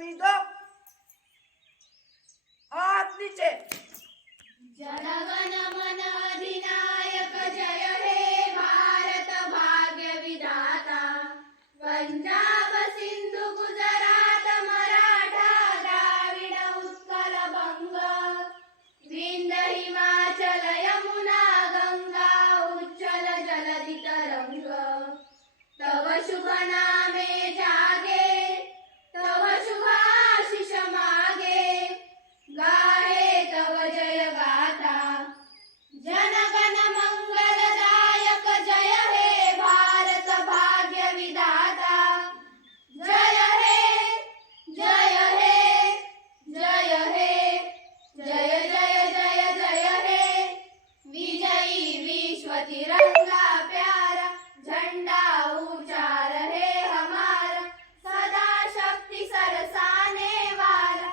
विविध हात नीचे. जनगण मन अधिनायक जय हे भारत भाग्य विधाता. पंजाब सिंधु गुजरात मराठा द्राविड उत्कल बंग. विंध्य हिमाचल यमुना गंगा उज्जल जलधि तरंग. तव शुभ नामे जागे तव शुभ आशीष मागे. गाहे तव जय गाथा. जनगण मंगलदायक जय हे भारत भाग्य विधाता. जय हे जय हे जय हे जय जय जय जय हे. विजयी विश्व तिरंगा प्यारा झंडा ऊंचा रहे हमारा. सदा शक्ति सरसाने वाला.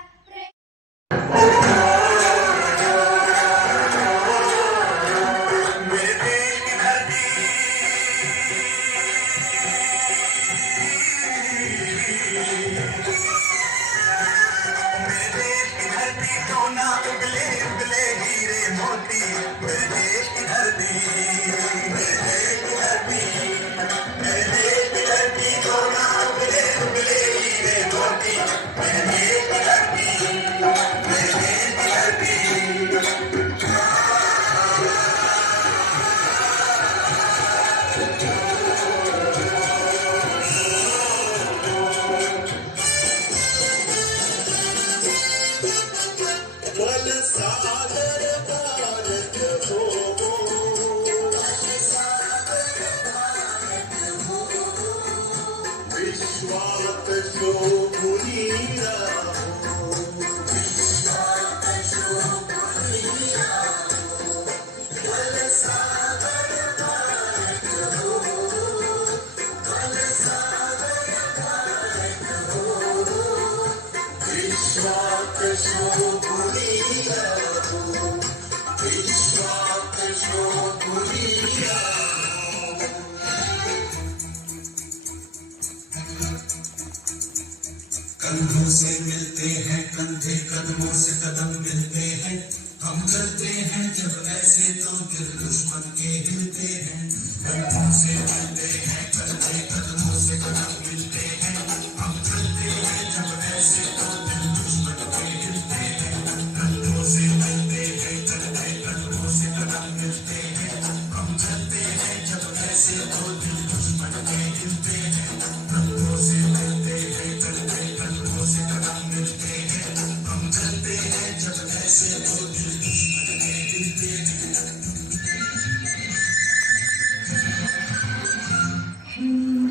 कंधों से मिलते हैं कंधे, कदमों से कदम मिलते हैं. हम चलते हैं जब ऐसे तो दिल दुश्मन के हिलते हैं. कंधों से मिलते हैं कंधे, कदमों से कदम मिलते हैं. हम चलते हैं जब ऐसे तो दिल दुश्मन के हिलते हैं. कंधों से मिलते हैं कंधे, कदमों से कदम मिलते हैं. हम चलते हैं जब ऐसे तो दिल दुश्मन के हिलते हैं. कंधों से मिलते हैं कंधे, कदमों से कदम मिलते हैं. हम चलते हैं जब ऐसे तो दिल दुश्मन के हिलते हैं.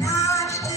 राष्ट्र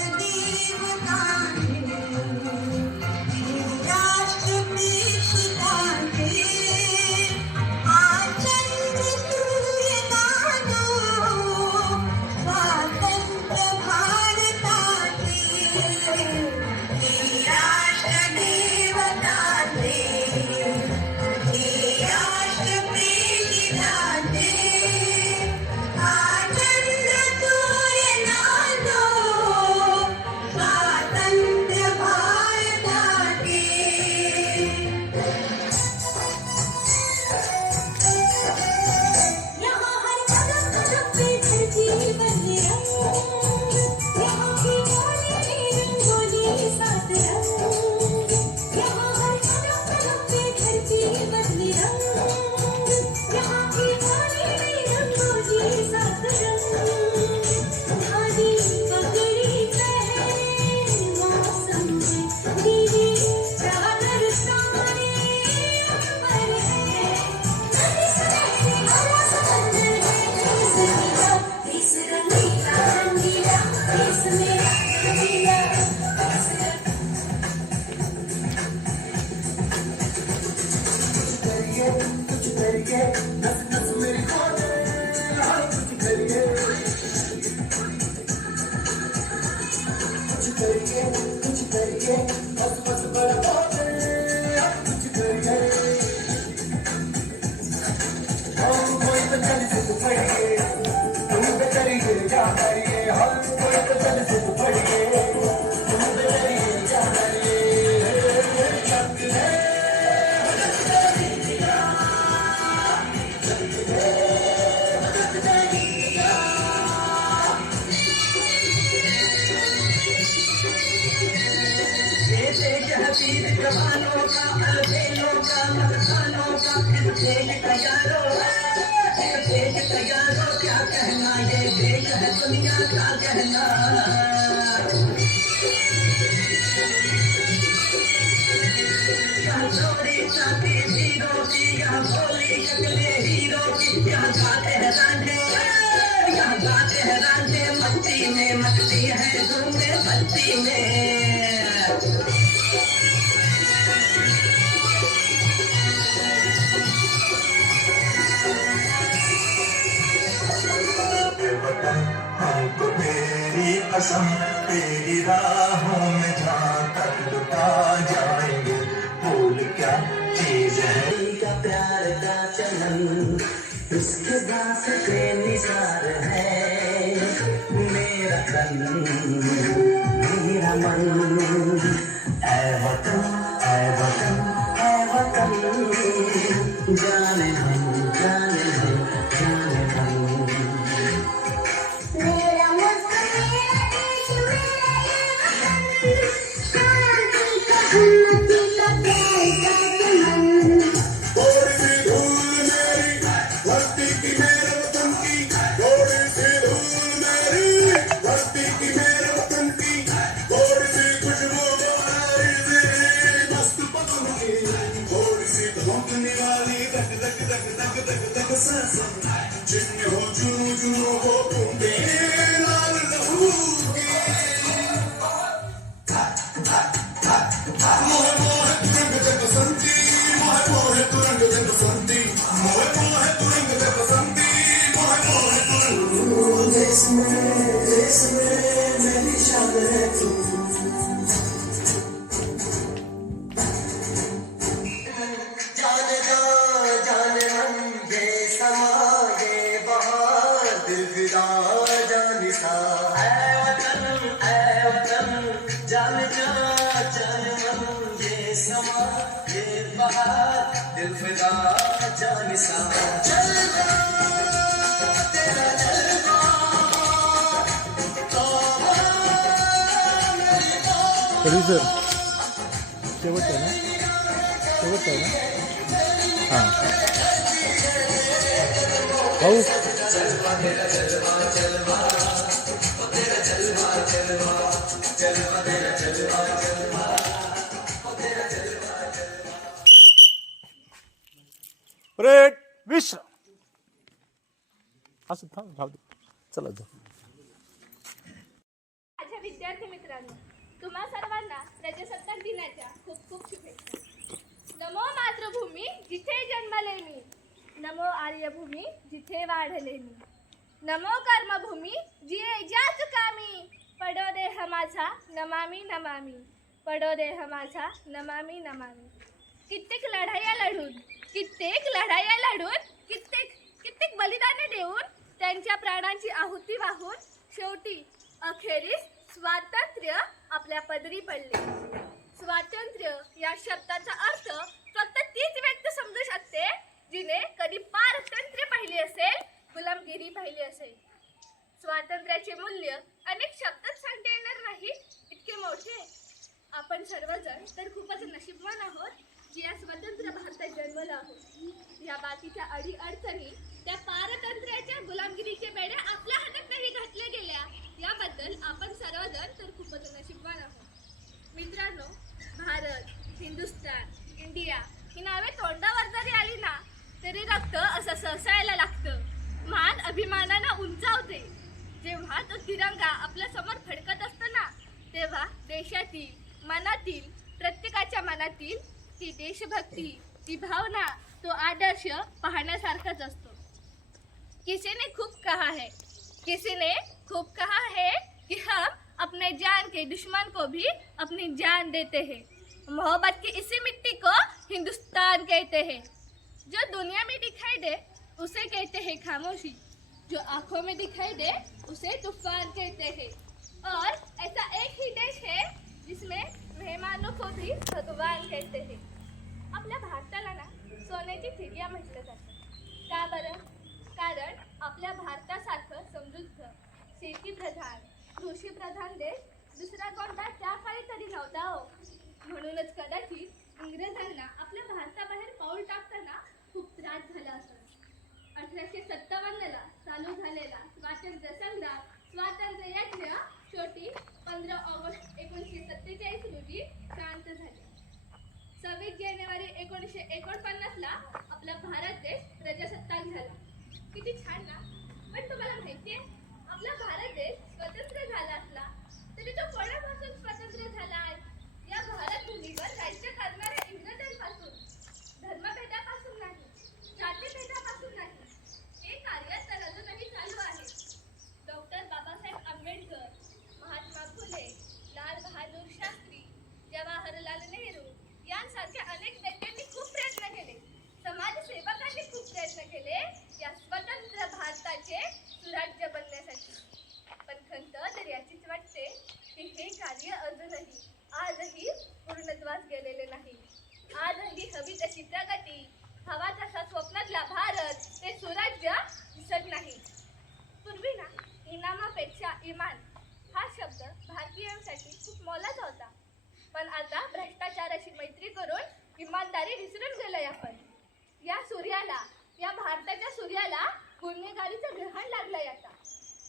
हैं रांझे, यहाँ गाते हैं रांझे, मस्ती में मस्ती है झूमे बस्ती में। वतन हमको तेरी कसम, तेरी राहों में जहाँ तक लुटा जाएंगे, भूल क्या चीज है। का प्यार का चलन उसके दास के निसार है, मेरा तन मेरा मन। ऐ वतन ऐ वतन ऐ वतन, जाने हम जाने हम जाने हम। मेरा मुल्क मेरा देश मेरा ये वतन, शांति का उन्नति का प्यार का चमन। थोड़ी सी धूल मेरी धरती की, मेरे वतन की, थोड़ी सी धूल मेरी धरती की, मेरे वतन की, थोड़ी सी खुशबू बहारी से मस्त पवन की, थोड़ी सी धमकने वाली धक धक धक धक धक धक सांसें, जिनमें हो जुनू जुनू हो बूंदे लाल लहू की। मोहे मोहे तुरंग दे बसंती, मोहे मोहे तुरंग दे बसंती, मोहे मोहे तुरंग दे बसंती, मोहे मोहे तुरंग। देश में मेरी शान है तू। जाने जा जाने मन ये समा ये बहार, दिल फिदा जाने सा। ऐ वतन जाने जा जाने मन ये समा ये बहार, दिल फिदा जाने सा। जलवा तेरा जलवा, तौबा मेरी तौबा। कधी सर शेवट आहे ना, शेवट आहे ना, हां भाऊ। परेड विश्राम. असं थांब राहू दे. चला जाऊ. माझ्या विद्यार्थी मित्रांनो, तुम्हा सर्वांना प्रजासत्ताक दिनाच्या खूप खूप शुभेच्छा. नमो मातृभूमी जिथे जन्मले मी, नमो आर्यभूमी जिथे वाढले मी, नमो कर्मभूमी जिये ज्या चुकामी, पडो देह माझा नमामी नमामी, पडो देह माझा नमामी नमामी. कित्येक लढाया लढून, कित्येक बलिदाने देऊन, त्यांच्या प्राणांची आहुती वाहून शेवटी अखेरीस स्वातंत्र्य आपल्या पदरी पडले. स्वातंत्र्य या शब्दाचा अर्थ फक्त तीच व्यक्ती समजू शकते जिने कधी पारतंत्र्य पाहिले असेल, गुलामगिरी पाहिली असेल. स्वातंत्र्याचे मूल्य अनेक शब्दात सांगता येणार नाही, इतके मोठे. आपण सर्वजण तर खूपच नशीबवान आहोत जी या स्वतंत्र भारतात जन्मलो आहोत. या बाकीच्या अडी अडचणी, त्या पारतंत्र्याच्या गुलामगिरीचे बेड्या आपल्या हातात नाही घातल्या गेल्या, याबद्दल आपण सर्वजण तर खूपच नशीबवान आहोत. मित्रांनो, भारत, हिंदुस्तान, इंडिया ही नावे तोंडावर जरी आली ना, तरी रक्त असं सहसायला लागतं, मान अभिमानानं उंचावते. जेव्हा तो तिरंगा आपल्या समोर फडकत असतो ना, तेव्हा देशातील, मनातील, प्रत्येकाच्या मनातील ती देशभक्ती, ती भावना, तो आदर्श पाहण्यासारखाच असतो. किसी ने खूब कहा है कि हम अपने जान के दुश्मन को भी अपनी जान देते हैं. मोहब्बत की इसी मिट्टी को हिंदुस्तान कहते हैं. जो दुनिया में दिखाई दे उसे कहते हैं खामोशी, जो आंखों में दिखाई दे उसे तूफान कहते हैं. और ऐसा एक ही देश है जिसमें मेहमानों को भी भगवान कहते हैं. आपल्या भारताला ना सोन्याची चिडिया म्हटलं जातं. का बरं? कारण आपल्या भारतासारखं समृद्ध, शेतीप्रधान, कृषीप्रधान देश दुसरा कोणता त्या काळी तरी नव्हता हो. म्हणूनच कदाचित इंग्रजांना आपल्या भारताबाहेर पाऊल टाकताना खूप त्रास झाला असेल. 1857ला चालू झालेला स्वातंत्र्य संग्राम, स्वातंत्र्य यज्ञ शेवटी 15 ऑगस्ट 1947 रोजी शांत झाले. 26 जानेवारी 1949ला आपला भारत देश प्रजासत्ताक झाला. किती छान ना. स्वाभिमान हा शब्द भारतीयांसाठी खूप मोलाचा होता. पण आता भ्रष्टाचाराशी मैत्री करून इमानदारी विसरून गेलोय आपण. या सूर्याला, या भारताच्या सूर्याला गुन्हेगारीचं ग्रहण लागलंय आता.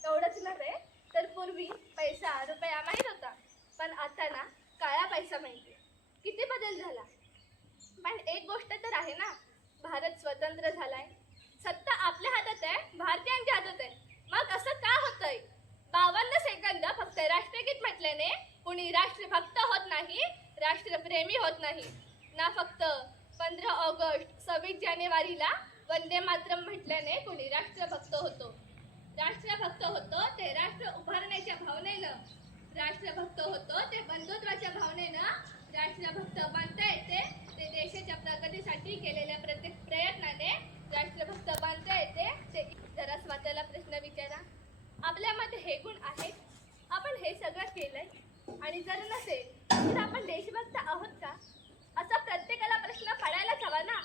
एवढंच नव्हे तर पूर्वी पैसा रुपया माहीत होता, पण आता ना काळा पैसा माहिती. किती बदल झाला. पण एक गोष्ट तर आहे ना, भारत स्वतंत्र झालाय, सत्ता आपल्या हातात आहे, भारतीयांच्या हातात आहे. मग असं का होतंय? 52 सेकंद फक्त राष्ट्रगीत म्हटल्याने कुणी राष्ट्रभक्त होत नाही, राष्ट्रप्रेमी होत नाही ना. फक्त 15 ऑगस्ट 26 जानेवारीला वंदे मातरम म्हटल्याने कुणी राष्ट्रभक्त होतो. राष्ट्रभक्त होतो ते राष्ट्र उभारण्याच्या भावनेनं, राष्ट्रभक्त होतो ते बंधुत्वाच्या भावनेनं, राष्ट्रभक्त बनता येते ते देशाच्या प्रगतीसाठी केलेल्या प्रत्येक प्रयत्नाने राष्ट्रभक्त बनता येते ते. जरा स्वतःला प्रश्न विचारा, आपल्यामध्ये हे गुण आहेत? आपण हे सगळं केलंय? आणि जर नसेल तर आपण देशभक्त आहोत का? असा प्रत्येकाला प्रश्न पडायलाच हवा ना.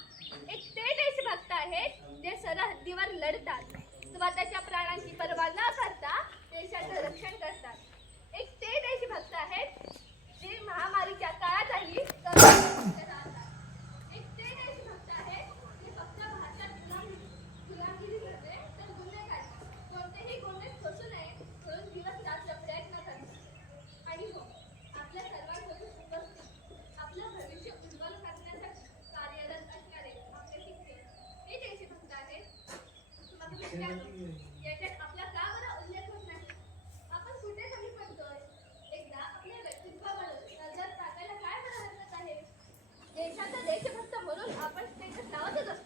एक ते देशभक्त आहेत जे सरहद्दीवर लढतात, स्वतःच्या प्राणांची पर्वा न करता देशाचं रक्षण करतात. एक ते देशभक्त आहेत जे महामारीच्या काळातही राहतात. एक ते देशभक्त आहेत जे फक्त भारतात गुलामगिरी करते तर गुन्हेगारी कोणतेही गुन्हे सोसू नये म्हणून दिवस रात्र प्रयत्न करतात. आणि हो, आपल्या सर्वांसोबत उपस्थित आपलं भविष्य उज्ज्वल करण्यासाठी कार्यरत असणारे आपले शिक्षक हे देशभक्त आहेत. मग मित्रांनो, याच्यात आपला का बरं उल्लेख होत नाही? आपण कुठे कमी पडतोय? एकदा आपल्या व्यक्तित्वावर नजर टाकायला काय बरं हरकत आहे? देशाचा देशभक्त म्हणून आपण स्टेटस लावतच असतो.